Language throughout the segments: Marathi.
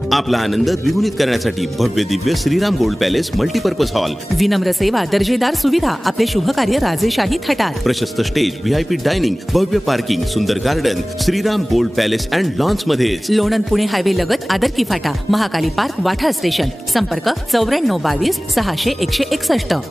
आपला आनंद द्विगुणित करण्यासाठी भव्य Divya Shriram gold palace multipurpose hall, विनम्र सेवा, दर्जेदार सुविधा, आपले शुभ कार्य राजेशाही थाटात, प्रशस्त स्टेज, VIP डायनिंग, भव्य पार्किंग, सुंदर garden, Shriram gold palace and lawns मध्ये, लोणंद पुणे हायवे लगत आदरकी फाटा, महाकाली पार्क, वाठा स्टेशन. संपर्क 9422 600 161.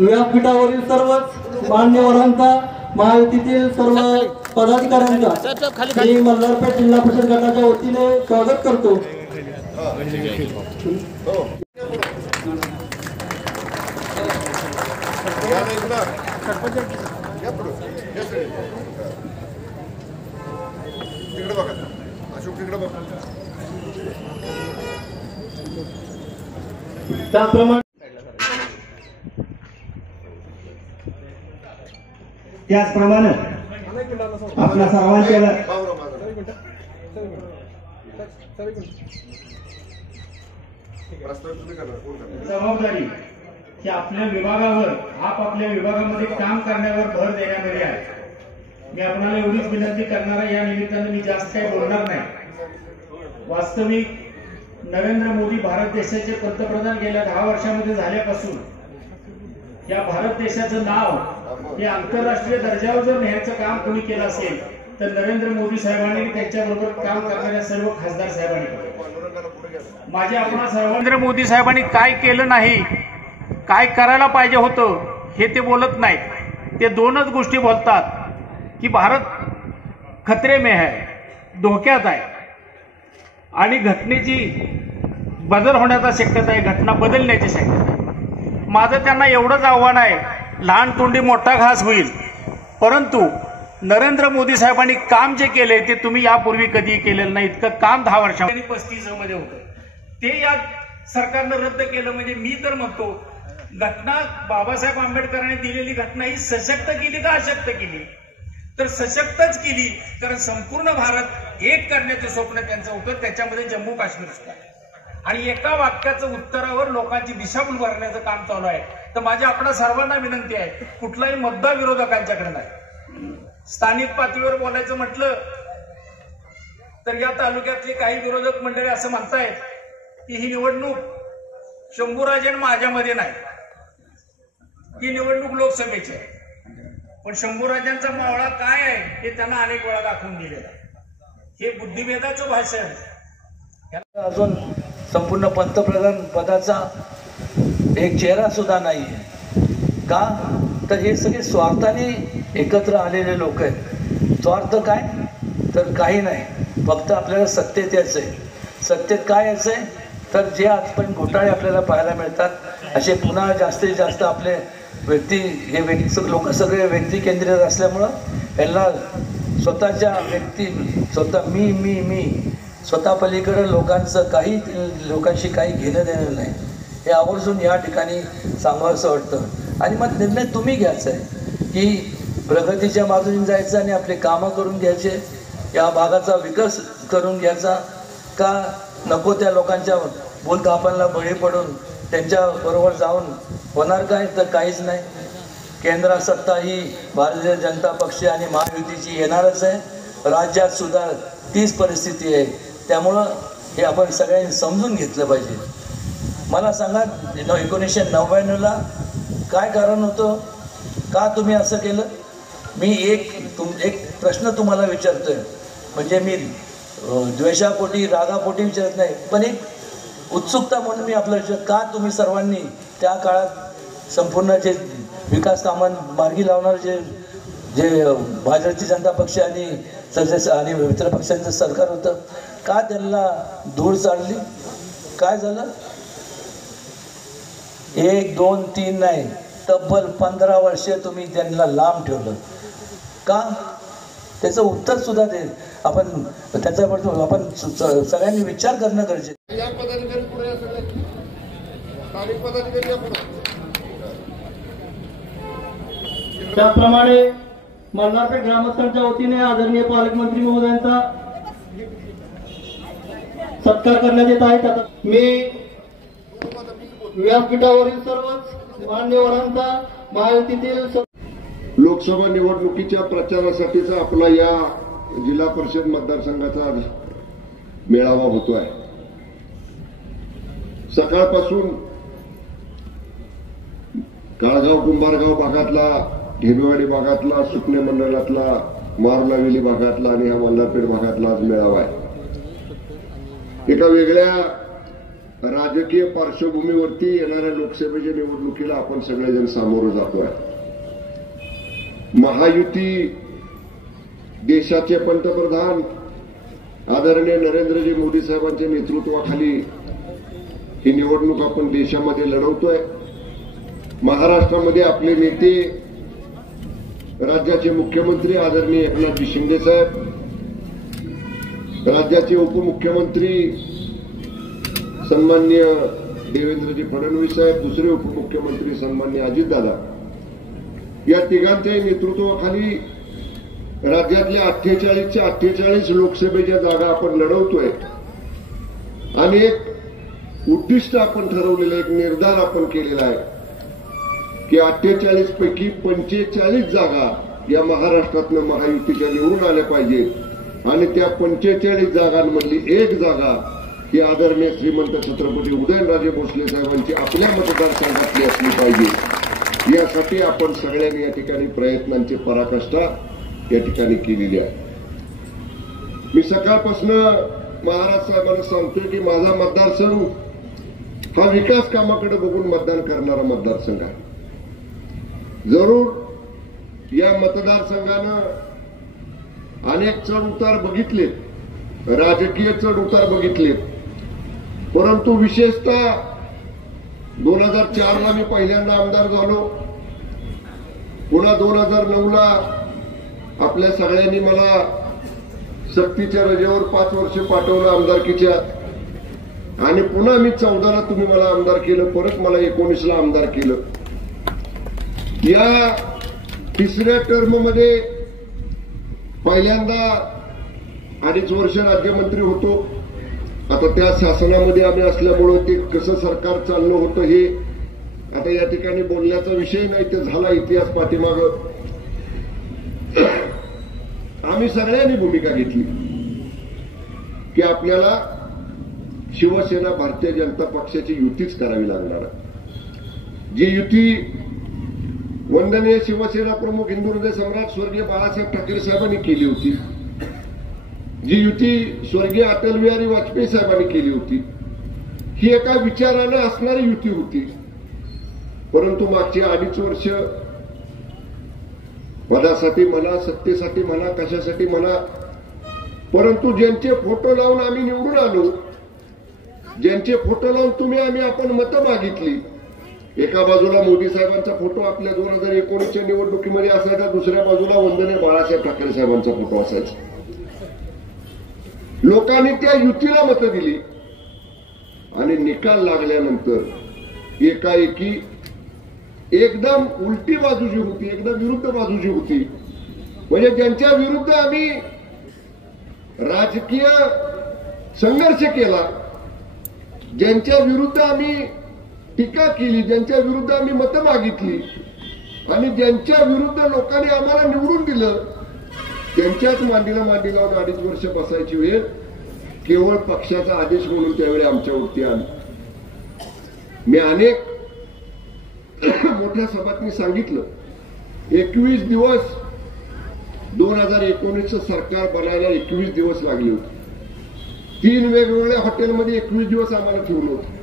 व्यासपीठावरील सर्वच मान्यवरांचा, महायुतीतील सर्व पदाधिकाऱ्यांचा मी मल्हारपेठ जिल्हा परिषद गटाच्या वतीने स्वागत करतो. त्याचप्रमाणे आपल्या सर्वांच्या जबाबदारी की आपल्या विभागावर, आपापल्या विभागामध्ये काम करण्यावर भर देण्यामध्ये आहे. मी आपल्याला एवढीच विनंती करणार आहे, या निमित्तानं मी जास्त काही बोलणार नाही. वास्तविक नरेंद्र मोदी भारत देशाचे पंतप्रधान गेल्या 10 वर्षामध्ये झाल्यापासून या भारत देशाचं नाव हे आंतरराष्ट्रीय दर्जावर जर न्यायचं काम कोणी केलं असेल तर नरेंद्र मोदी साहेबांनी, त्यांच्याबरोबर काम करणाऱ्या सर्व खासदार साहेबांनी. माझे आपण नरेंद्र मोदी साहेबांनी काय केलं नाही, काय करायला पाहिजे होतं हे ते बोलत नाहीत. ते दोनच गोष्टी बोलतात की भारत खतरे में है, धोक्यात आहे आणि घटनेची बदल होण्याचा शक्यता आहे, घटना बदलण्याची शक्यता आहे. माझं त्यांना एवढंच आव्हान आहे, लहान तोंडी मोठा घास होईल, परंतु नरेंद्र मोदी साहेबांनी काम जे केले ते तुम्ही यापूर्वी कधी केलेलं नाही. इतकं काम 10 वर्षांनी 35 मध्ये होतं, ते या सरकारनं रद्द केलं. म्हणजे मी तर म्हणतो, घटना बाबासाहेब आंबेडकरांनी दिलेली घटना ही सशक्त केली का अशक्त केली? तर सशक्तच केली, कारण संपूर्ण भारत एक करण्याचं स्वप्न त्यांचं होतं, त्याच्यामध्ये जम्मू काश्मीर सुद्धा. आणि एका वाक्याचं उत्तरावर लोकांची दिशाभूल भरण्याचं काम चालू आहे. तर माझी आपणा सर्वांना विनंती आहे, कुठलाही मुद्दा विरोधकांच्याकडे नाही. स्थानिक पातळीवर बोलायचं म्हटलं तर या तालुक्यातले काही विरोधक मंडळी असं म्हणतायत की ही निवडणूक शंभूराजे आणि माझ्यामध्ये नाही, ही निवडणूक लोकसभेची आहे. पण शंभूराजांचा मावळा काय आहे हे त्यांना अनेक वेळा दाखवून दिलेला आहे. हे बुद्धिभेदाचं भाषण. अजून संपूर्ण पंतप्रधान पदाचा एक चेहरा सुद्धा नाही आहे. का तर हे सगळे स्वार्थाने एकत्र आलेले लोक आहेत. स्वार्थ काय तर काही नाही, फक्त आपल्याला सत्तेत यायचं आहे. सत्तेत काय यायचं आहे तर जे आजपर्यंत घोटाळे आपल्याला पाहायला मिळतात असे पुन्हा जास्तीत जास्त आपले लोक सगळे व्यक्ती केंद्रित असल्यामुळं यांना स्वतःच्या स्वतः मी स्वतः पलीकडे लोकांशी काही घेणं देणं नाही, हे आवर्जून या ठिकाणी सांगावंसं वाटतं. आणि मग निर्णय तुम्ही घ्यायचा आहे की प्रगतीच्या बाजूने जायचं आणि आपले कामं करून घ्यायचे, या भागाचा विकास करून घ्यायचा, का नको त्या लोकांच्या बोलकापांना बळी पडून त्यांच्याबरोबर जाऊन होणार काय तर काहीच नाही. केंद्रात सत्ता ही भारतीय जनता पक्ष आणि महायुतीची येणारच आहे. राज्यात सुद्धा तीच परिस्थिती आहे. त्यामुळं हे आपण सगळ्यांनी समजून घेतलं पाहिजे. मला सांगा 1999ला काय कारण होतं, का तुम्ही असं केलं? मी एक प्रश्न तुम्हाला विचारतोय, म्हणजे मी द्वेषापोटी रागापोटी विचारत नाही, पण एक उत्सुकता म्हणून मी आपलं विचार, का तुम्ही सर्वांनी त्या काळात संपूर्ण जे विकास कामां मार्गी लावणार जे भारतीय जनता पक्ष आणि मित्र पक्षांचं सरकार होतं, का त्यांना धूळ चालली? काय झालं? 1, 2, 3 नाही, तब्बल 15 वर्षे तुम्ही त्यांना लांब ठेवलं. का? त्याचं उत्तर सुद्धा दे आपण, त्याच्याबद्दल आपण सगळ्यांनी विचार करणं गरजेचं. त्याप्रमाणे मल्हारपेठ ग्रामस्थांच्या वतीने आदरणीय पालकमंत्री महोदयांचा सत्कार करण्यात येत आहे। आता मी व्यासपीठावरील सर्वच मान्यवरांचा महायुतीतील लोकसभा निवडणुकीच्या प्रचारासाठीचा आपला या जिल्हा परिषद मतदारसंघाचा मेळावा होतोय। सकाळपासून काळगाव कुंभारगाव भागातला, ढेबेवाडी भागातला, सुकणे मंडळातला, मारुलावेली भागातला आणि हा मल्हारपेठ भागातला आज मेळावा आहे। एका वेगळ्या राजकीय पार्श्वभूमीवरती येणाऱ्या लोकसभेच्या निवडणुकीला आपण सगळेजण सामोरं जातोय। महायुती, देशाचे पंतप्रधान आदरणीय नरेंद्रजी मोदी साहेबांच्या नेतृत्वाखाली ही निवडणूक आपण देशामध्ये लढवतोय। महाराष्ट्रामध्ये आपले नेते, राज्याचे मुख्यमंत्री आदरणीय एकनाथजी शिंदे साहेब, राज्याचे उपमुख्यमंत्री सन्माननीय देवेंद्रजी फडणवीस साहेब, दुसरे उपमुख्यमंत्री सन्माननीय अजितदादा, या तिघांच्याही नेतृत्वाखाली राज्यातल्या 48 लोकसभेच्या जागा आपण लढवतोय आणि एक उद्दिष्ट आपण ठरवलेलं, एक निर्धार आपण केलेला आहे की 48 पैकी 45 जागा या महाराष्ट्रातनं महायुतीच्या निवडून आल्या पाहिजेत आणि त्या 45 जागांमधली एक जागा ही आदरणीय श्रीमंत छत्रपती उदयनराजे भोसले साहेबांची आपल्या मतदारसंघातली असली पाहिजे। यासाठी आपण सगळ्यांनी या ठिकाणी प्रयत्नांची पराकाष्ठा या ठिकाणी केलेली आहे। मी सकाळपासून महाराज साहेबांना सांगतोय की माझा मतदारसंघ हा विकास कामाकडे बघून मतदान करणारा मतदारसंघ आहे। जरूर या मतदारसंघानं अनेक चढ उतार बघितले, राजकीय चढ उतार बघितले, परंतु विशेषतः 2004ला मी पहिल्यांदा आमदार झालो, पुन्हा 2009ला आपल्या सगळ्यांनी मला सक्तीच्या रजेवर 5 वर्ष पाठवलं आमदारकीच्या, आणि पुन्हा मी 14ला तुम्ही मला आमदार केलं, परत मला 19ला आमदार केलं। या तिसऱ्या टर्ममध्ये पहिल्यांदा 2.5 वर्ष राज्यमंत्री होतो। आता त्या शासनामध्ये आम्ही असल्यामुळे ते कसं सरकार चाललं होतं हे आता या ठिकाणी बोलण्याचा विषय नाही, ते झाला इतिहास पाठीमागं। आम्ही सगळ्यांनी भूमिका घेतली की आपल्याला शिवसेना भारतीय जनता पक्षाची युतीच करावी लागणार आहे। जी युती वंदनीय शिवसेना प्रमुख हिंदुहृदय सम्राट स्वर्गीय बाळासाहेब ठाकरे साहेबांनी केली होती, जी युती स्वर्गीय अटल बिहारी वाजपेयी साहेबांनी केली होती, ही एका विचाराने असणारी युती होती। परंतु मागची 2.5 वर्ष पदासाठी म्हणा, सत्तेसाठी म्हणा, कशासाठी म्हणा, परंतु ज्यांचे फोटो लावून आम्ही निवडून आलो, ज्यांचे फोटो लावून आपण मतं मागितली, एका बाजूला मोदी साहेबांचा फोटो आपल्या 2019च्या निवडणुकीमध्ये असायचा, दुसऱ्या बाजूला वंदनीय बाळासाहेब ठाकरे साहेबांचा फोटो असायचा। लोकांनी त्या युतीला मतं दिली आणि निकाल लागल्यानंतर एकाएकी एकदम उलटी बाजू जी होती, एकदम विरुद्ध बाजू जी होती, म्हणजे ज्यांच्या विरुद्ध आम्ही राजकीय संघर्ष केला, ज्यांच्या विरुद्ध आम्ही टीका केली, ज्यांच्या विरुद्ध आम्ही मतं मागितली आणि ज्यांच्या विरुद्ध लोकांनी आम्हाला निवडून दिलं, त्यांच्याच मांडीला 2.5 वर्ष बसायची वेळ केवळ पक्षाचा आदेश म्हणून त्यावेळी आमच्यावरती आली। मी अनेक मोठ्या सभांनी सांगितलं, 21 दिवस 2019चं सरकार बनायला 21 दिवस लागले होते। 3 वेगवेगळ्या हॉटेलमध्ये 21 दिवस आम्हाला ठेवलं होतं।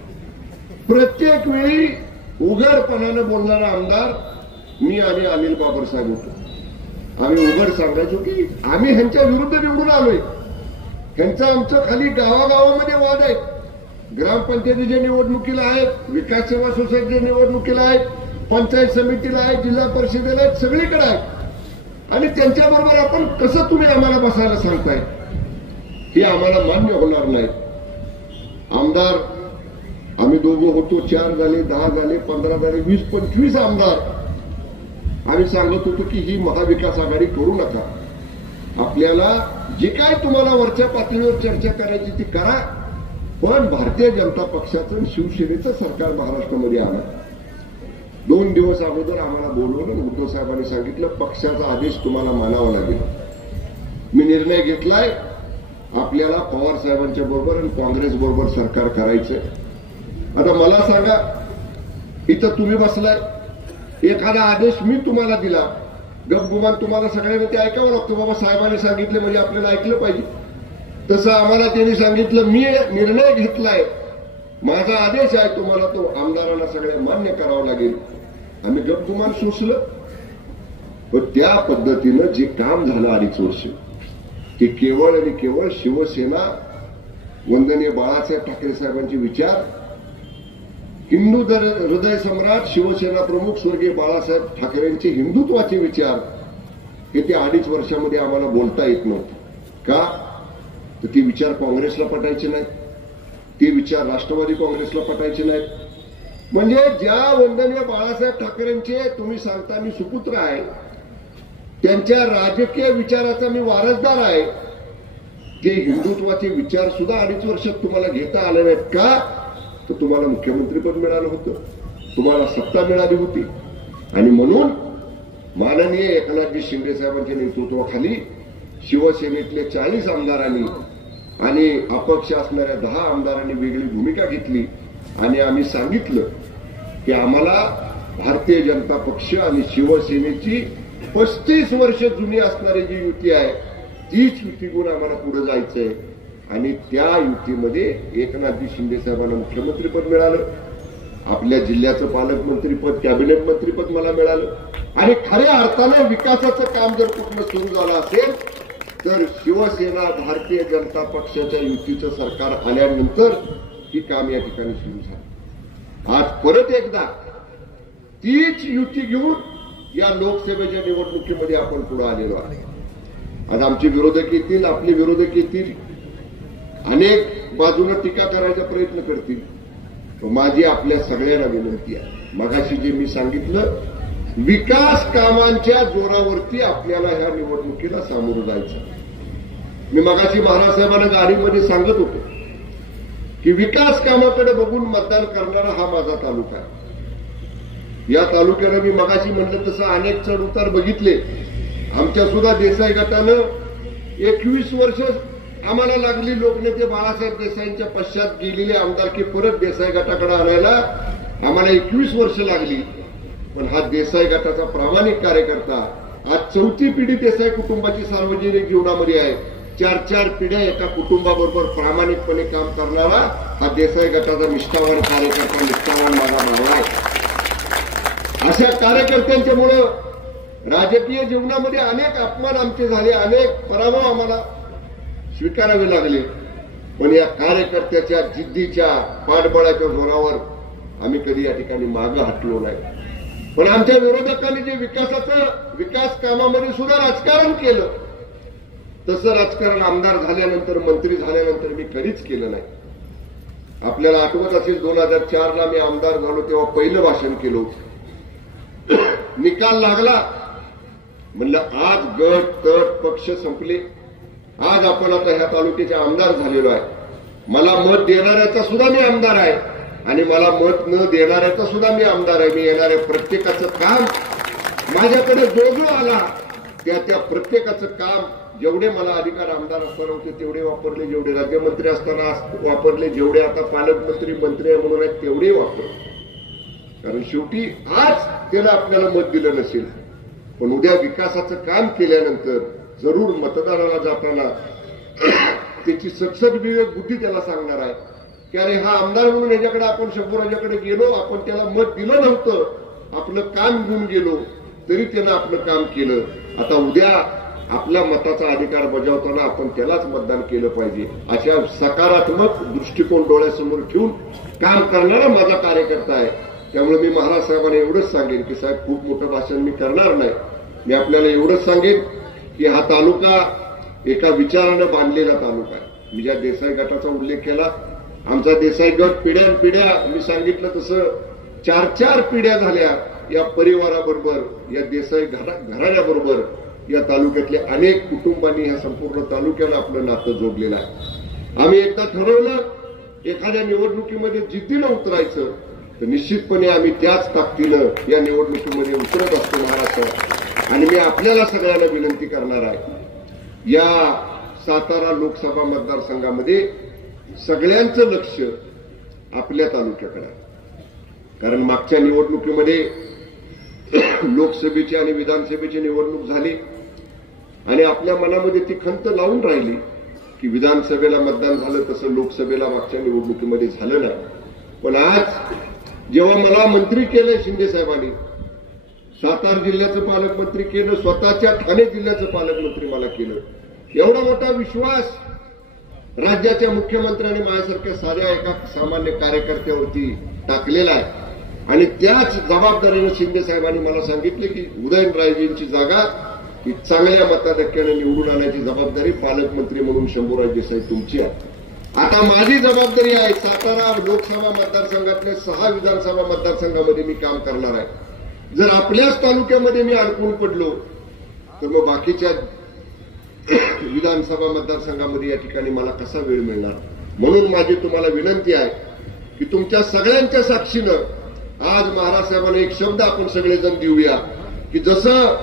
प्रत्येक वेळी उघडपणानं बोलणारा आमदार मी आणि अनिल बाबर साहेब होतो। आम्ही उघड सांगायचो की आम्ही ह्यांच्या विरुद्ध निवडून आलोय, ह्यांचा आमचं खाली गावागावामध्ये वाद आहे, ग्रामपंचायतीच्या निवडणुकीला आहेत, विकास सेवा सोसायटीच्या निवडणुकीला आहेत, पंचायत समितीला आहेत, जिल्हा परिषदेला आहेत, सगळीकडे आहेत, आणि त्यांच्याबरोबर आपण कसं तुम्ही आम्हाला बसायला सांगताय, हे आम्हाला मान्य होणार नाही। आमदार आम्ही दोघं होतो, 4 झाले, 10 झाले, 15 झाले, 20-25 आमदार आम्ही सांगत होतो की ही महाविकास आघाडी करू नका, आपल्याला जी काय तुम्हाला वरच्या पातळीवर चर्चा करायची ती करा, पण भारतीय जनता पक्षाचं आणि शिवसेनेचं सरकार महाराष्ट्रामध्ये आलं. 2 दिवस अगोदर आम्हाला बोलवलं, उद्धव साहेबांनी सांगितलं पक्षाचा आदेश तुम्हाला मानावा लागेल. मी निर्णय घेतलाय, आपल्याला पवार साहेबांच्या बरोबर आणि काँग्रेस बरोबर सरकार करायचंय. आता मला सांगा, इथं तुम्ही बसलाय, एखादा आदेश मी तुम्हाला दिला, गपगुमान तुम्हाला सगळ्यांना ते ऐकावं लागतं. बाबा साहेबांनी सांगितलं म्हणजे आपल्याला ऐकलं पाहिजे. तसं आम्हाला त्यांनी सांगितलं, मी निर्णय घेतलाय, माझा आदेश आहे तुम्हाला, तो आमदारांना सगळ्या मान्य करावा लागेल. आम्ही गपगुमान सोसलं. पण त्या पद्धतीनं जे काम झालं 2.5 वर्ष, ते केवळ आणि केवळ शिवसेना, वंदनीय बाळासाहेब ठाकरे साहेबांचे विचार, हिंदू हृदय सम्राट शिवसेना प्रमुख स्वर्गीय बाळासाहेब ठाकरेंचे हिंदुत्वाचे विचार, हे ते 2.5 वर्षामध्ये आम्हाला बोलता येत नव्हतं. का तर ते विचार काँग्रेसला पटायचे नाहीत, ते विचार राष्ट्रवादी काँग्रेसला पटायचे नाहीत. म्हणजे ज्या वंदनीय बाळासाहेब ठाकरेंचे तुम्ही सांगता मी सुपुत्र आहे, त्यांच्या राजकीय विचाराचा मी वारसदार आहे, ते हिंदुत्वाचे विचार सुद्धा 2.5 वर्षात तुम्हाला घेता आले नाहीत. का तर तुम्हाला मुख्यमंत्रीपद मिळालं होतं, तुम्हाला सत्ता मिळाली होती. आणि म्हणून माननीय एकनाथजी शिंदे साहेबांच्या नेतृत्वाखाली शिवसेनेतल्या 40 आमदारांनी आणि अपक्ष असणाऱ्या 10 आमदारांनी वेगळी भूमिका घेतली आणि आम्ही सांगितलं की आम्हाला भारतीय जनता पक्ष आणि शिवसेनेची 35 वर्ष जुनी असणारी जी युती आहे, तीच युती गुण आम्हाला पुढे जायचंय. आणि त्या युतीमध्ये एकनाथजी शिंदे साहेबांना मुख्यमंत्रीपद मिळालं, आपल्या जिल्ह्याचं पालकमंत्रीपद, कॅबिनेट मंत्रीपद मला मिळालं. आणि खऱ्या अर्थाने विकासाचं काम जर कुठलं सुरू झालं असेल तर शिवसेना भारतीय जनता पक्षाच्या युतीचं सरकार आल्यानंतर ही काम या ठिकाणी सुरू झाली. आज परत एकदा तीच युती घेऊन या लोकसभेच्या निवडणुकीमध्ये आपण पुढे आलेलो आहे. आज आमचे विरोधक येतील, आपले विरोधक येतील, अनेक बाजूने टीका करायचा प्रयत्न करतील. माझी आपल्या सगळ्यांना विनंती आहे, मगाशी जे मी सांगितलं, विकास कामांच्या जोरावरती आपल्याला ह्या निवडणुकीला सामोरं जायचं. मी मगाशी महाराज साहेबांना गाडीमध्ये सांगत होतो की विकास कामाकडे बघून मतदान करणारा हा माझा तालुका आहे. या तालुक्यानं मी मगाशी म्हटलं तसं अनेक चढ उतार बघितले. आमच्या सुद्धा देसाई गटानं 21 वर्ष आम्हाला लागली लोकनेते बाळासाहेब देसाईंच्या पश्चात गेलेले आमदारकी परत देसाई गटाकडे आणायला आम्हाला 21 वर्ष लागली. पण हा देसाई गटाचा प्रामाणिक कार्यकर्ता आज 4थी पिढी देसाई कुटुंबाची सार्वजनिक जीवनामध्ये आहे. 4 पिढ्या एका कुटुंबाबरोबर प्रामाणिकपणे काम करणारा हा देसाई गटाचा निष्ठावान कार्यकर्ता, निष्ठावान माझा भाव आहे. अशा कार्यकर्त्यांच्यामुळे राजकीय जीवनामध्ये अनेक अपमान आमचे झाले, अनेक पराभव आम्हाला स्वीकारावे लागले. पण या कार्यकर्त्याच्या जिद्दीच्या पाठबळाच्या जोरावर आम्ही कधी या ठिकाणी मागं हटलो नाही. पण आमच्या विरोधकांनी जे विकास कामामध्ये सुद्धा राजकारण केलं, तसं राजकारण आमदार झाल्यानंतर, मंत्री झाल्यानंतर मी कधीच केलं नाही. आपल्याला आठवत असेल 2004ला मी आमदार झालो तेव्हा पहिलं भाषण केलं. निकाल लागला, म्हणलं आज गट तट पक्ष संपले, आज आपण आता ह्या तालुक्याचे आमदार झालेलो आहे. मला मत देणाऱ्याचा सुद्धा मी आमदार आहे आणि मला मत न देणाऱ्याचा सुद्धा मी आमदार आहे. मी येणाऱ्या प्रत्येकाचं काम माझ्याकडे जो आला त्या प्रत्येकाचं काम, जेवढे मला अधिकार आमदार असताना होते तेवढे वापरले, जेवढे राज्यमंत्री असताना वापरले, जेवढे आता पालकमंत्री मंत्री म्हणून आहेत तेवढे वापरले. कारण शेवटी आज त्याला आपल्याला मत दिलं नसेल, पण उद्या विकासाचं काम केल्यानंतर जरूर मतदाराला जाताना त्याची सगसग विवेक बुद्धी त्याला सांगणार आहे की अरे हा आमदार म्हणून याच्याकडे आपण शंभराजाकडे गेलो, आपण त्याला मत दिलं नव्हतं, आपलं काम घेऊन गेलो तरी त्यानं आपलं काम केलं. आता उद्या आपल्या मताचा अधिकार बजावताना आपण त्यालाच मतदान केलं पाहिजे. अशा सकारात्मक दृष्टिकोन डोळ्यासमोर ठेवून काम करणारा माझा कार्यकर्ता आहे. त्यामुळे मी महाराज साहेबांना एवढंच सांगेन की साहेब खूप मोठं भाषण मी करणार नाही. मी आपल्याला एवढंच सांगेन की हा तालुका एका विचारानं बांधलेला तालुका आहे. मी ज्या देसाई गटाचा उल्लेख केला, आमचा देसाई गट पिढ्यानपिढ्या मी सांगितलं तसं 4 पिढ्या झाल्या या परिवाराबरोबर, या देसाई घराण्याबरोबर या तालुक्यातल्या अनेक कुटुंबांनी या संपूर्ण तालुक्याला आपलं नातं जोडलेलं आहे. आम्ही एकदा ठरवलं एखाद्या निवडणुकीमध्ये जिद्दीनं उतरायचं तर निश्चितपणे आम्ही त्याच ताकदीनं या निवडणुकीमध्ये उतरत असतो महाराष्ट्रात. आणि मी आपल्याला सगळ्यांना विनंती करणार आहे, या सातारा लोकसभा मतदारसंघामध्ये सगळ्यांचं लक्ष आपल्या तालुक्याकडे आहे. कारण मागच्या निवडणुकीमध्ये लोकसभेची आणि विधानसभेची निवडणूक झाली आणि आपल्या मनामध्ये ती खंत लावून राहिली की विधानसभेला मतदान झालं तसं लोकसभेला मागच्या निवडणुकीमध्ये झालं नाही. पण आज जेव्हा मला मंत्री केलं शिंदे साहेबांनी, सातारा जिल्ह्याचं पालकमंत्री केलं, स्वतःच्या ठाणे जिल्ह्याचं पालकमंत्री मला केलं, एवढा मोठा विश्वास राज्याच्या मुख्यमंत्र्यांनी माझ्यासारख्या साध्या एका सामान्य कार्यकर्त्यावरती टाकलेला आहे. आणि त्याच जबाबदारीने शिंदे साहेबांनी मला सांगितले की उदयनराजेंची जागा ही चांगल्या मताधिक्याने निवडून आणण्याची जबाबदारी पालकमंत्री म्हणून शंभूराज देसाई तुमची आहे. आता माझी जबाबदारी आहे, सातारा लोकसभा मतदारसंघातल्या 6 विधानसभा मतदारसंघामध्ये मी काम करणार आहे. जर आपल्याच तालुक्यामध्ये मी अडकून पडलो तर मग बाकीच्या विधानसभा मतदारसंघामध्ये या ठिकाणी मला कसा वेळ मिळणार. म्हणून माझी तुम्हाला विनंती आहे की तुमच्या सगळ्यांच्या साक्षीनं आज महाराज साहेबांना एक शब्द आपण सगळेजण देऊया की जसं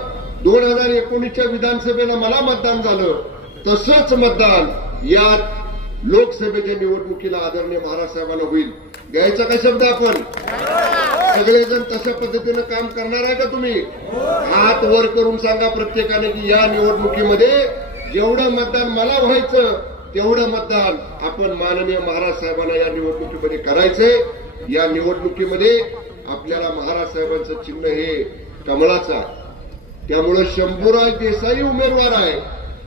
2019च्या विधानसभेला मला मतदान झालं तसंच मतदान या लोकसभेच्या निवडणुकीला आदरणीय महाराज साहेबांना होईल. द्यायचा काय शब्द आपण सगळेजण तशा पद्धतीनं काम करणार आहे का तुम्ही? हात वर करून सांगा प्रत्येकाने की या निवडणुकीमध्ये जेवढं मतदान मला व्हायचं तेवढं मतदान आपण माननीय महाराज साहेबांना या निवडणुकीमध्ये करायचंय. या निवडणुकीमध्ये आपल्याला महाराज साहेबांचं चिन्ह हे कमळाचं आहे. त्यामुळे शंभूराज देसाई उमेदवार आहे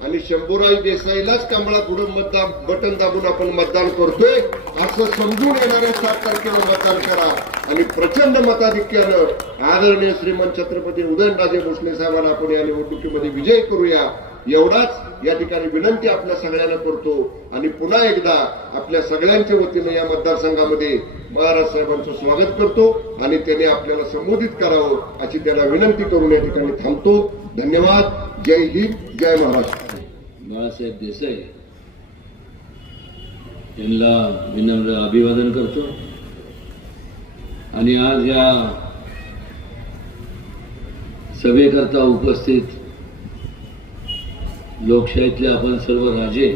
आणि शंभूराज देसाईलाच कमळा पुढे मतदान बटन दाबून आपण मतदान करतोय असं समजून येणाऱ्या 7 तारखेला मतदान करा आणि प्रचंड मताधिक्यानं आदरणीय श्रीमंत छत्रपती उदयनराजे भोसले साहेबांना आपण या निवडणुकीमध्ये विजय करूया. एवढाच या ठिकाणी विनंती आपल्या सगळ्यांना करतो आणि पुन्हा एकदा आपल्या सगळ्यांच्या वतीनं या मतदारसंघामध्ये महाराज साहेबांचं स्वागत करतो आणि त्याने आपल्याला संबोधित करावं अशी त्याला विनंती करून या ठिकाणी थांबतो. धन्यवाद. जय हिंद, जय महाराष्ट्र. बाळासाहेब देसाई यांना विनम्र अभिवादन करतो आणि आज या सभेकरता उपस्थित लोकशाहीतले आपण सर्व राजे,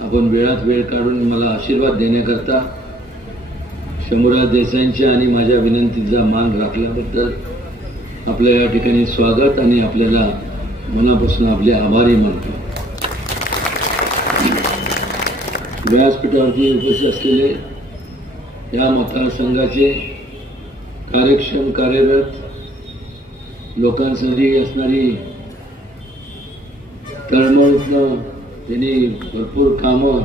आपण वेळात वेळ काढून मला आशीर्वाद देण्याकरता शंभूराज देसाईंच्या आणि माझ्या विनंतीचा मान राखल्याबद्दल आपल्या या ठिकाणी स्वागत आणि आपल्याला मनापासून आपले आभारी मानतो. व्यासपीठावरती उपस्थित असलेले या मतदारसंघाचे कार्यक्षम, कार्यरत, लोकांसाठी असणारी तळमळून त्यांनी भरपूर कामं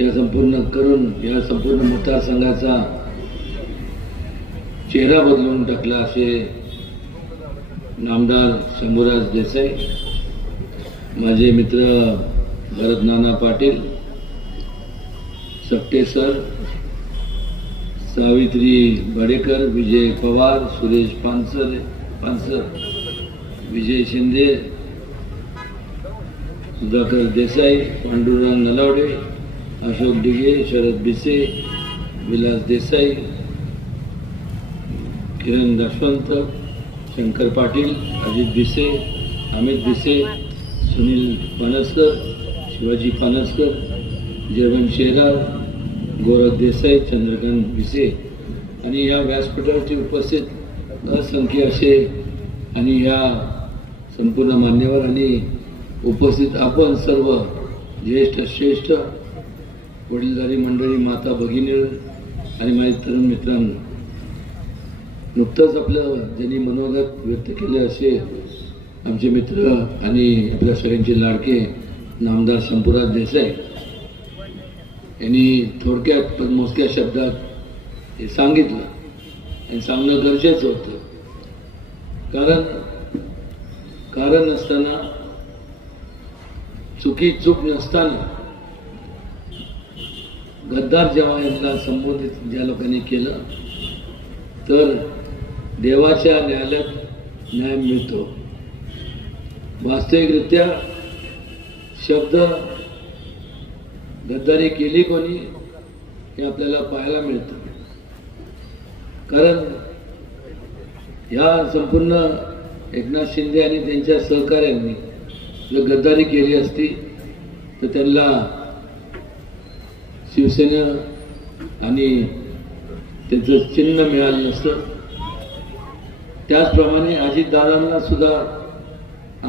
या संपूर्ण करून या संपूर्ण मतदारसंघाचा चेहरा बदलून टाकला असे नामदार शंभूराज देसाई, माझे मित्र भरत नाना पाटील, सप्टे सर, सावित्री बडेकर, विजय पवार, सुरेश पानसर, विजय शिंदे, सुधाकर देसाई, पांडुरंग नलावडे, अशोक डिगे, शरद बिसे, विलास देसाई, किरण दशवंत, शंकर पाटील, अजित बिसे, अमित बिसे, सुनील पानसकर, शिवाजी पानसकर, जयवंत शेरार, गोरख देसाई, चंद्रकांत बिसे आणि या व्यासपीठावरती उपस्थित असंख्य असे आणि या संपूर्ण मान्यवर आणि उपस्थित आपण सर्व ज्येष्ठ श्रेष्ठ वडीलधारी मंडळी, माता भगिनी आणि माझे तरुण मित्रांनो, नुकतंच आपलं ज्यांनी मनोगत व्यक्त केले असे आमचे मित्र आणि आपल्या सगळ्यांचे लाडके नामदार शंभूराज देसाई यांनी थोडक्यात पण मोजक्या शब्दात हे सांगितलं आणि सांगणं गरजेचं होतं. कारण नसताना, चूक नसताना गद्दार जेव्हा यांना संबोधित ज्या लोकांनी केलं तर देवाच्या न्यायालयात न्याय मिळतो. वास्तविकरित्या शब्द गद्दारी केली कोणी हे आपल्याला पाहायला मिळतं. कारण या संपूर्ण एकनाथ शिंदे आणि त्यांच्या सहकाऱ्यांनी जर गद्दारी केली असती तर त्यांना शिवसेना आणि त्याचं चिन्ह मिळालं नसतं. त्याचप्रमाणे अजितदादांना सुद्धा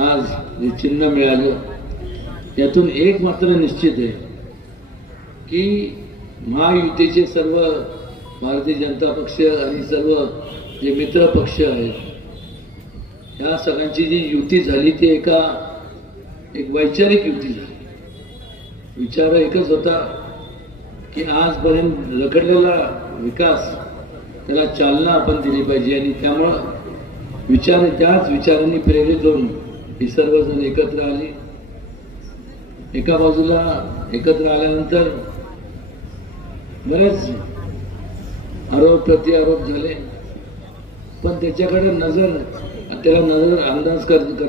आज जे चिन्ह मिळालं यातून एक मात्र निश्चित आहे की महायुतीचे सर्व भारतीय जनता पक्ष आणि सर्व जे मित्र पक्ष आहेत या सगळ्यांची जी युती झाली ती एक वैचारिक युती झाली. विचार एकच होता की आजपर्यंत रखडलेला विकास त्याला चालना आपण दिली पाहिजे आणि त्यामुळं त्याच विचारांनी प्रेरित होऊन ही सर्वजण एकत्र आली. एका बाजूला एकत्र आल्यानंतर बरेच आरोप प्रत्यारोप झाले, पण त्याच्याकडे त्याला अंदाज करत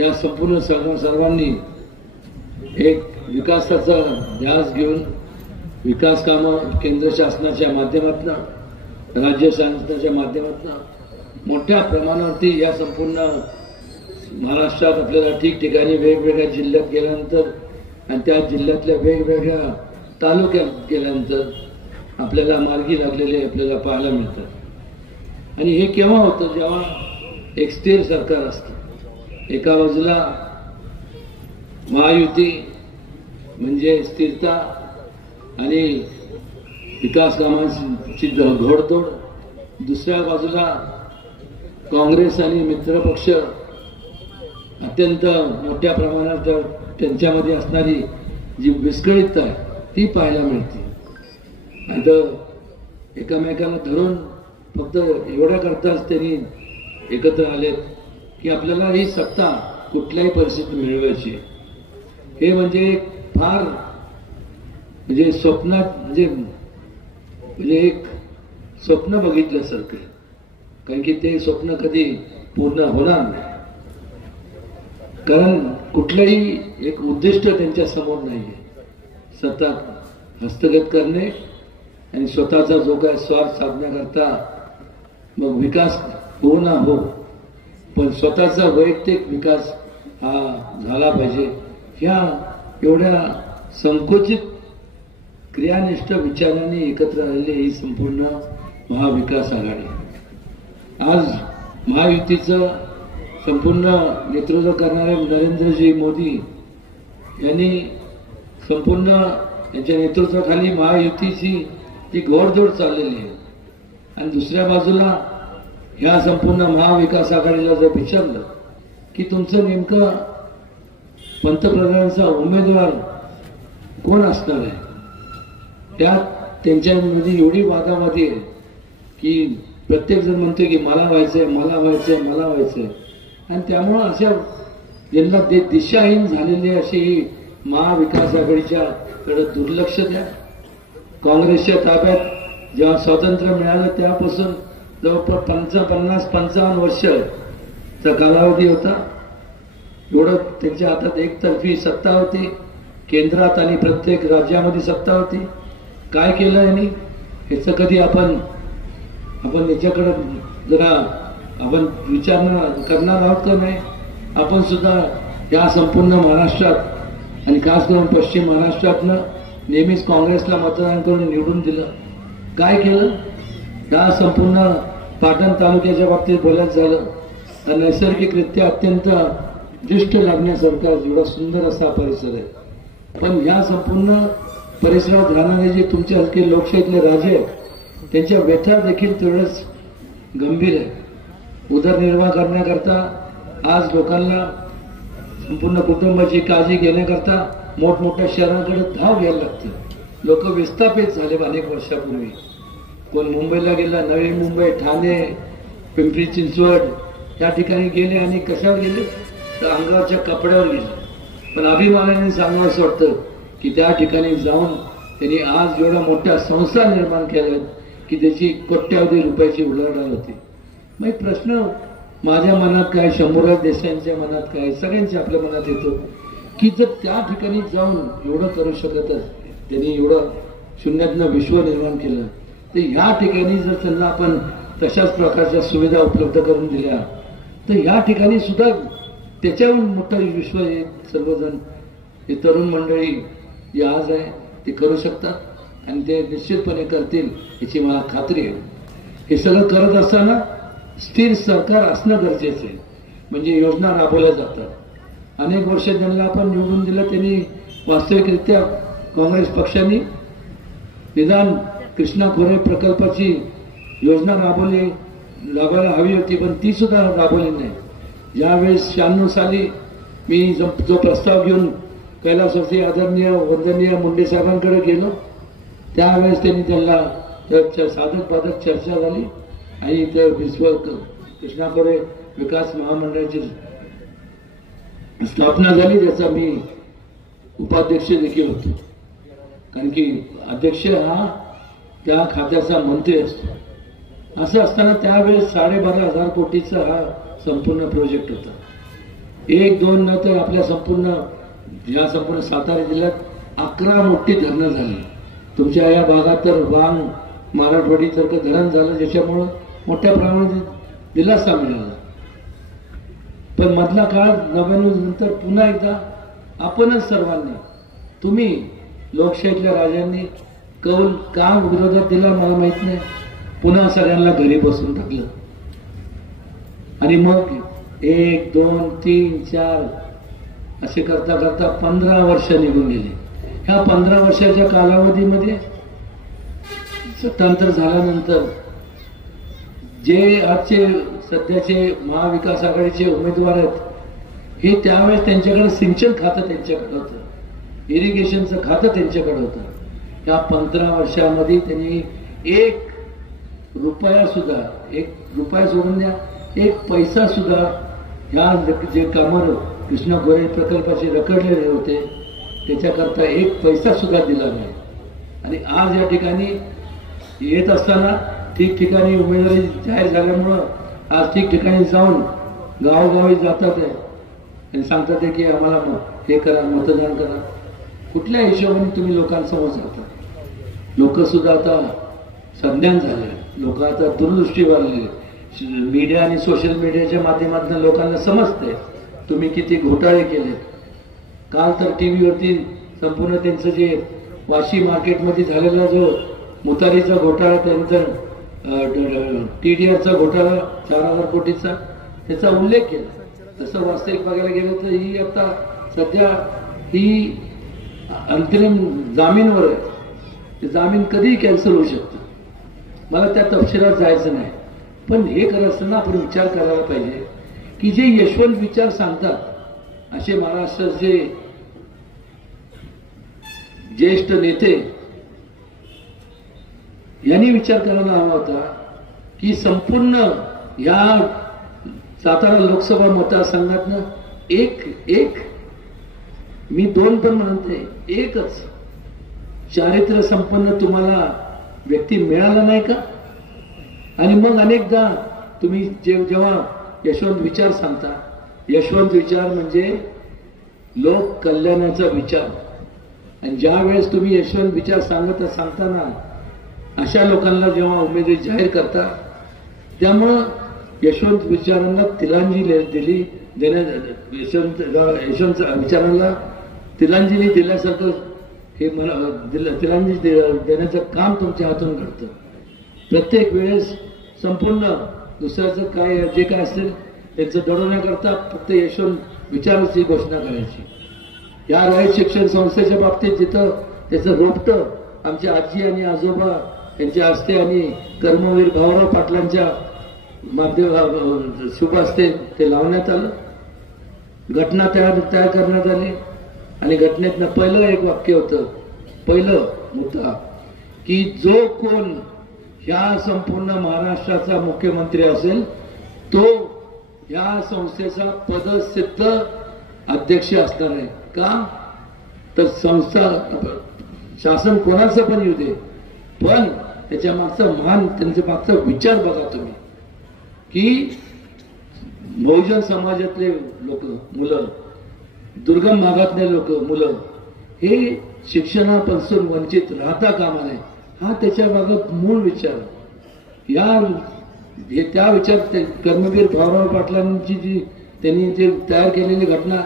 या संपूर्ण सर्वांनी एक विकासाचा ध्यास घेऊन विकास कामं केंद्र शासनाच्या माध्यमातून राज्य शासनाच्या माध्यमातून मोठ्या प्रमाणावरती या संपूर्ण महाराष्ट्रात आपल्याला ठिकठिकाणी वेगवेगळ्या जिल्ह्यात गेल्यानंतर आणि त्या जिल्ह्यातल्या वेगवेगळ्या तालुक्यात गेल्यानंतर आपल्याला मार्गी लागलेले आपल्याला पाहायला मिळतात. आणि हे केव्हा होतं जेव्हा एक स्थिर सरकार असतं. एका बाजूला महायुती म्हणजे स्थिरता आणि विकास कामांची घोडतोड, दुसऱ्या बाजूला काँग्रेस आणि मित्रपक्ष अत्यंत मोठ्या प्रमाणात त्यांच्यामध्ये असणारी जी विस्कळीतता आहे ती पाहायला मिळते. आणि एकामेकाला धरून फक्त एवढ्या करताच त्यांनी एकत्र आलेत की आपल्याला ही सत्ता कुठल्याही परिस्थितीत मिळवायची. हे म्हणजे फार म्हणजे स्वप्नात म्हणजे एक स्वप्न बघितल्यासारखं, कारण की ते स्वप्न कधी पूर्ण होणार नाही. कारण कुठलंही एक उद्दिष्ट त्यांच्या समोर नाहीये. सत्ता हस्तगत करणे आणि स्वतःचा जो काय स्वार्थ साधण्याकरता मग विकास हो ना हो, पण स्वतःचा वैयक्तिक विकास हा झाला पाहिजे. ह्या एवढ्या संकुचित क्रियानिष्ठ विचारांनी एकत्र आलेली ही संपूर्ण महाविकास आघाडी. आज महायुतीचं संपूर्ण नेतृत्व करणारे नरेंद्रजी मोदी यांनी संपूर्ण यांच्या नेतृत्वाखाली महायुतीची जी घोडदौड चाललेली आहे. आणि दुसऱ्या बाजूला ह्या संपूर्ण महाविकास आघाडीला जर विचारलं की तुमचं नेमकं पंतप्रधानांचा उमेदवार कोण असणार आहे, त्यात त्यांच्यामध्ये एवढी वादावादी आहे की प्रत्येक जण म्हणतो की मला व्हायचंय मला व्हायचंय मला व्हायचंय. आणि त्यामुळं अशा ज्यांना दिशाहीन झालेली अशी ही महाविकास आघाडीच्या कडे दुर्लक्ष द्या. काँग्रेसच्या ताब्यात जेव्हा स्वातंत्र्य मिळालं तेव्हापासून जवळपास 50-55 वर्षाचा कालावधी होता. एवढं त्यांच्या हातात एकतर्फी सत्ता होती, केंद्रात आणि प्रत्येक राज्यामध्ये सत्ता होती. काय केलं यांनी ह्याचं कधी आपण याच्याकडे जरा आपण विचार करणार आहोत का नाही. आपण सुद्धा या संपूर्ण महाराष्ट्रात आणि खास करून पश्चिम महाराष्ट्रातनं नेहमीच काँग्रेसला मतदान करून निवडून दिलं. काय केलं या संपूर्ण पाटण तालुक्याच्या बाबतीत बोलायचं झालं तर नैसर्गिकरित्या अत्यंत दृष्ट लागण्यासारखा एवढा सुंदर असा परिसर आहे. पण ह्या संपूर्ण परिसरात राहणारे जे तुमच्यासारखे लोकशाहीतले राजे आहेत त्यांच्या व्यथा देखील तेवढंच गंभीर आहे. उदरनिर्वाह करण्याकरता आज लोकांना संपूर्ण कुटुंबाची काळजी घेण्याकरता मोठमोठ्या शहरांकडे धाव घ्यायला लागते. लोक विस्थापित झाले अनेक वर्षापूर्वी. कोण मुंबईला गेला, नवी मुंबई, ठाणे, पिंपरी चिंचवड या ठिकाणी गेले आणि कशावर गेले तर अंगावरच्या कपड्यावर गेले. पण अभिमानाने सांगावं असं वाटतं की त्या ठिकाणी जाऊन त्यांनी आज एवढ्या मोठ्या संस्था निर्माण केल्या की त्याची कोट्यावधी रुपयाची उलाढाल होती. मग एक प्रश्न माझ्या मनात काय, शंभूराज देसाईंच्या मनात काय, सगळ्यांच्या आपल्या मनात येतो की जर त्या ठिकाणी जाऊन एवढं करू शकतच, त्यांनी एवढं शून्यातनं विश्व निर्माण केलं, तर ह्या ठिकाणी जर त्यांना आपण तशाच प्रकारच्या सुविधा उपलब्ध करून दिल्या तर ह्या ठिकाणी सुद्धा त्याच्याहून मोठं विश्व हे सर्वजण हे तरुण मंडळी जे आज आहे ते करू शकतात आणि ते निश्चितपणे करतील याची मला खात्री आहे. हे सगळं करत असताना स्थिर सरकार असणं गरजेचं आहे. म्हणजे योजना राबवल्या जातात. अनेक वर्ष त्यांना आपण निवडून दिलं, त्यांनी वास्तविकरित्या काँग्रेस पक्षाने निदान कृष्णा खोरे प्रकल्पाची योजना राबवायला हवी होती, पण ती सुद्धा राबवली नाही. ज्यावेळेस 96 साली मी जो प्रस्ताव घेऊन कैलासवासी आदरणीय वंदनीय मुंडे साहेबांकडे गेलो, त्यावेळेस त्यांनी त्यांना साधक बाधक चर्चा झाली आणि त्या कृष्णा खोरे विकास महामंडळाची स्थापना झाली, ज्याचा मी उपाध्यक्ष देखील होतो. कारण की अध्यक्ष हा त्या खात्याचा मंत्री असतो. असं असताना त्यावेळेस 12,500 कोटीचा हा संपूर्ण प्रोजेक्ट होता. 1-2 नंतर आपल्या संपूर्ण सातारा जिल्ह्यात 11 मोठी धरणं झाली. तुमच्या या भागात तर वांग मराठवाडीसारखं धरण झालं, ज्याच्यामुळं मोठ्या प्रमाणात दिलासा मिळाला. पण मधला काळ 99 नंतर पुन्हा एकदा आपणच सर्वांनी, तुम्ही लोकशाहीतल्या राजांनी कौल का विरोधात दिला मला माहित नाही, पुन्हा सगळ्यांना घरी बसून टाकलं आणि मग 1, 2, 3, 4 असे करता करता 15 वर्ष निघून गेले. ह्या 15 वर्षाच्या कालावधीमध्ये सत्तांतर झाल्यानंतर जे आजचे सध्याचे महाविकास आघाडीचे उमेदवार आहेत, हे त्यावेळेस त्यांच्याकडे सिंचन खातं त्यांच्याकडे होतं, इरिगेशनचं खातं त्यांच्याकडे होतं. या 15 वर्षामध्ये त्यांनी 1 रुपया सोडून द्या, 1 पैसा सुद्धा ह्या जे कामं कृष्णा खोरे प्रकल्पाचे रखडलेले होते त्याच्याकरता 1 पैसा सुद्धा दिला नाही. आणि आज या ठिकाणी येत असताना ठिकठिकाणी उमेदवारी जाहीर झाल्यामुळं आज ठिकठिकाणी जाऊन गावोगावी जातात आहे आणि सांगतात आहे की आम्हाला हे करा, मतदान करा. कुठल्या हिशोबाने तुम्ही लोकांसमोर जाता? लोक सुद्धा आता संज्ञान झाले, लोक आता दूरदृष्टी वाढले. मीडिया आणि सोशल मीडियाच्या माध्यमातून लोकांना समजते तुम्ही किती घोटाळे केले. काल तर टीव्हीवरती संपूर्ण त्यांचं जे वाशी मार्केटमध्ये झालेला जो मुतारीचा घोटाळा, त्यांचा TDRचा घोटाळा 4,000 कोटीचा, त्याचा उल्लेख केला. तसं वास्तविक बघायला गेलं तर ही आता सध्या ही अंतरिम जामीनवर आहे. ते जामीन कधीही कॅन्सल होऊ शकतं. मला त्या तपशिलात जायचं नाही, पण हे करत असताना आपण विचार करायला पाहिजे की जे यशवंत विचार सांगतात असे महाराष्ट्राचे ज्येष्ठ नेते यांनी विचार करायला हवा होता की संपूर्ण या सातारा लोकसभा मतदारसंघातनं एक मी 2 पण म्हणते, एकच चारित्र्य संपन्न तुम्हाला व्यक्ती मिळाला नाही का? आणि मग अनेकदा तुम्ही जेव्हा यशवंत विचार सांगता, यशवंत विचार म्हणजे लोक कल्याणाचा विचार, आणि ज्या वेळेस तुम्ही यशवंत विचार सांगताना अशा लोकांना जेव्हा उमेदवारी जाहीर करता, त्यामुळं यशवंत विचारांना तिलांजली दिली यशवंत विचारांना तिलांजली दिल्यासारखं हे तिलांजली देण्याचं काम तुमच्या हातून घडतं. प्रत्येक वेळेस संपूर्ण दुसऱ्याचं काय जे काय असेल त्याचं दडवण्याकरता फक्त यशवंत विचाराची घोषणा करायची. या रयत शिक्षण संस्थेच्या बाबतीत जिथं त्याचं रोपटं आमच्या आजी आणि आजोबा यांच्या हस्ते आणि कर्मवीर भाऊराव पाटलांच्या शुभ हस्ते ते लावण्यात आलं. घटना तयार करण्यात आली आणि घटनेतनं पहिलं एक वाक्य होतं, पहिलं मुद्दा की जो कोण ह्या संपूर्ण महाराष्ट्राचा मुख्यमंत्री असेल तो या संस्थेचा पदसिद्ध अध्यक्ष असणार आहे. का तर संस्था शासन कोणाचं पण येऊ दे, पण त्याच्या मागचा त्यांच्या मागचा विचार बघा तुम्ही, की बहुजन समाजातले लोक, मुलं, दुर्गम भागातले लोक, मुलं हे शिक्षणापासून वंचित राहता कामा नये, हा त्याच्या बाबत मूळ विचार. त्या विचार कर्मवीर भाऊराव पाटलांची जी त्यांनी जे तयार केलेली घटना,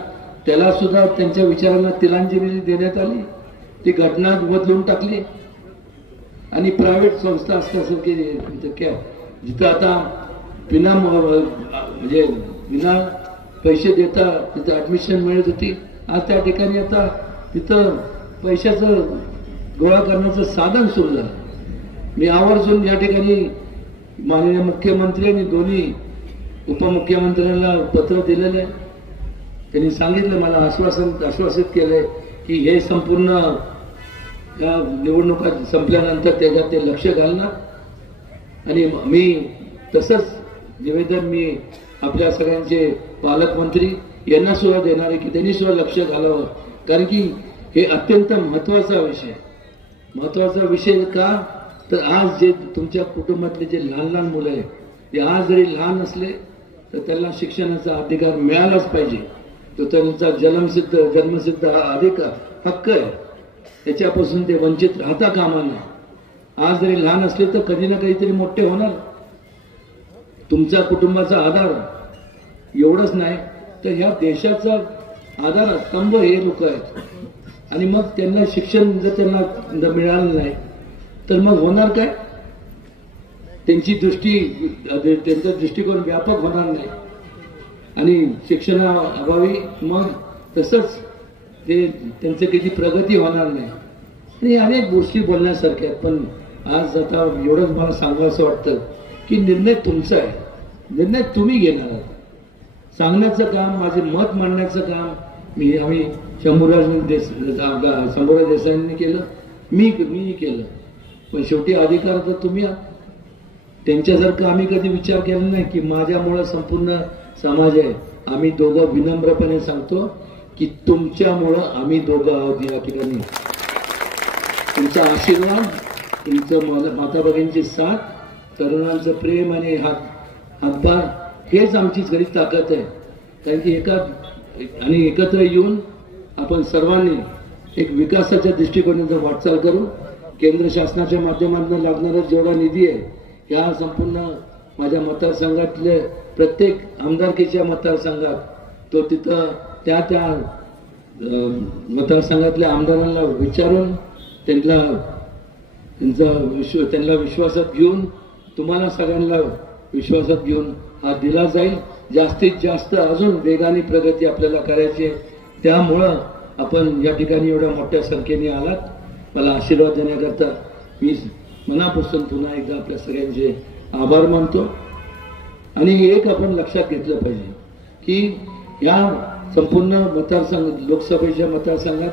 त्याला सुद्धा त्यांच्या विचारांना तिलांजली देण्यात आली. ती घटना बदलून टाकली आणि प्रायव्हेट संस्था असल्यासारखी जिथं आता म्हणजे विना पैसे देता तिथं ऍडमिशन मिळत होती, आज त्या ठिकाणी आता तिथं पैशाचं गोळा करण्याचं साधन सुरू झालं. मी आवर्जून या ठिकाणी माननीय मुख्यमंत्री आणि दोन्ही उपमुख्यमंत्र्यांना पत्र दिलेलं आहे. त्यांनी सांगितलं, मला आश्वासित केलंय की हे संपूर्ण या निवडणुका संपल्यानंतर त्याच्यात ते लक्ष घालणार आणि मी तसंच निवेदन मी आपल्या सगळ्यांचे पालकमंत्री यांना सुद्धा देणार आहे की त्यांनी सुद्धा लक्ष घालावं, कारण की हे अत्यंत महत्वाचा विषय का तर आज जे तुमच्या कुटुंबातले जे लहान लहान मुलं आहेत ते आज जरी लहान असले तर त्यांना शिक्षणाचा अधिकार मिळालाच पाहिजे. तो त्यांचा जन्मसिद्ध हा अधिकार हक्क आहे, त्याच्यापासून ते वंचित राहता कामा नये. आज जरी लहान असले तर कधी ना कधीतरी मोठे होणार. तुमच्या कुटुंबाचा आधार एवढंच नाही तर ह्या देशाचा आधार स्तंभ हे लोक आहेत आणि मग त्यांना शिक्षण जर त्यांना मिळालं नाही तर मग होणार काय? त्यांचा दृष्टिकोन व्यापक होणार नाही आणि शिक्षणाअभावी मग तसंच ते त्यांचं किती प्रगती होणार नाही. आणि अनेक गोष्टी बोलण्यासारख्या आहेत, पण आज आता एवढंच मला सांगावं वाटतं की निर्णय तुमचा आहे, निर्णय तुम्ही घेणार आहात. सांगण्याचं काम, माझे मत मांडण्याचं काम आम्ही शंभूराज देसाईंनी केलं, मी केलं, पण शेवटी अधिकार तर तुम्ही आहात. त्यांच्यासारखं आम्ही कधी विचार केला नाही की माझ्यामुळं संपूर्ण समाज आहे. आम्ही दोघं विनम्रपणे सांगतो की तुमच्यामुळं आम्ही दोघं आहोत. या ठिकाणी तुमचा आशीर्वाद, तुमचं माता भगिनीची साथ, तरुणांचं प्रेम आणि हातभार हेच आमची खरी ताकद आहे. कारण की एकत्र येऊन आपण सर्वांनी एक विकासाच्या दृष्टिकोनाचा वाटचाल करू. केंद्र शासनाच्या माध्यमातून लागणारा जेवढा निधी आहे या संपूर्ण माझ्या मतदारसंघातले प्रत्येक आमदारकीच्या मतदारसंघात तो तिथं त्या मतदारसंघातल्या आमदारांना विचारून त्यांना विश्वासात घेऊन, तुम्हाला सगळ्यांना विश्वासात घेऊन हा दिला जाईल. जास्तीत जास्त अजून वेगाने प्रगती आपल्याला करायची आहे. त्यामुळं आपण या ठिकाणी एवढ्या मोठ्या संख्येने आलात. मला आशीर्वाद देण्याकरता मी मनापासून पुन्हा एकदा आपल्या सगळ्यांचे आभार मानतो. आणि एक आपण लक्षात घेतलं पाहिजे की या संपूर्ण मतदारसंघ, लोकसभेच्या मतदारसंघात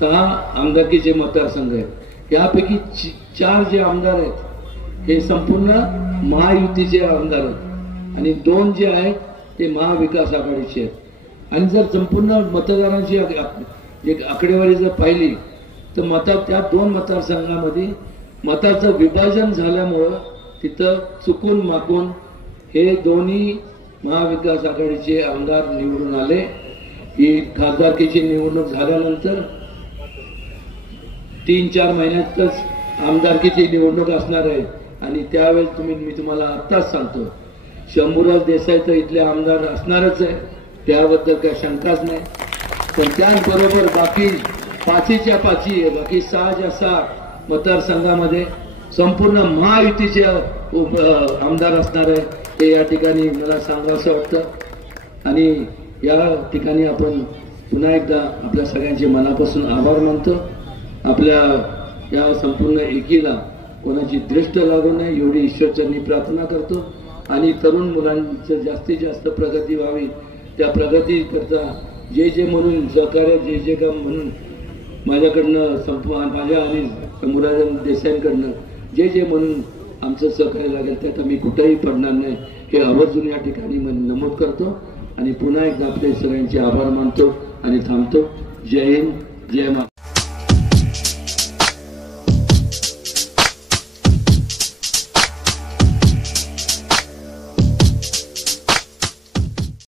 सहा आमदारकीचे मतदारसंघ आहेत. यापैकी 4 जे आमदार आहेत हे संपूर्ण महायुतीचे आमदार आहेत आणि 2 जे आहेत ते महाविकास आघाडीचे आहेत. आणि जर संपूर्ण मतदारांची आकडेवारी जर पाहिली तर त्या 2 मतदारसंघामध्ये मताचं विभाजन झाल्यामुळं तिथं चुकून माकून हे दोन्ही महाविकास आघाडीचे आमदार निवडून आले. ही खासदारकीची निवडणूक झाल्यानंतर 3-4 महिन्यातच आमदारकीची निवडणूक असणार आहे आणि त्यावेळेस मी तुम्हाला आत्ताच सांगतो, शंभूराज देसाई तर इथले आमदार असणारच आहे, त्याबद्दल काही शंकाच नाही. पण त्याचबरोबर बाकी 5च्या 5 बाकी 6च्या 6 मतदारसंघामध्ये संपूर्ण महायुतीचे आमदार असणार आहे. ते या ठिकाणी मला सांगावंसं वाटतं. आणि या ठिकाणी आपण पुन्हा एकदा आपल्या सगळ्यांचे मनापासून आभार मानतो. आपल्या या संपूर्ण एकीला कोणाची दृष्ट लागू नये एवढी ईश्वरचरणी प्रार्थना करतो. आणि तरुण मुलांचं जास्तीत जास्त प्रगती व्हावी, त्या प्रगती करता जे म्हणून सहकार्य, जे काम म्हणून माझ्याकडनं माझ्या आणि शंभूराज देसाईंकडनं जे म्हणून आमचं सहकार्य लागेल त्यात आम्ही कुठेही पडणार नाही हे आवर्जून या ठिकाणी नमूद करतो. आणि पुन्हा एकदा आपल्या सगळ्यांचे आभार मानतो आणि थांबतो. जय हिंद, जय महाराष्ट्र.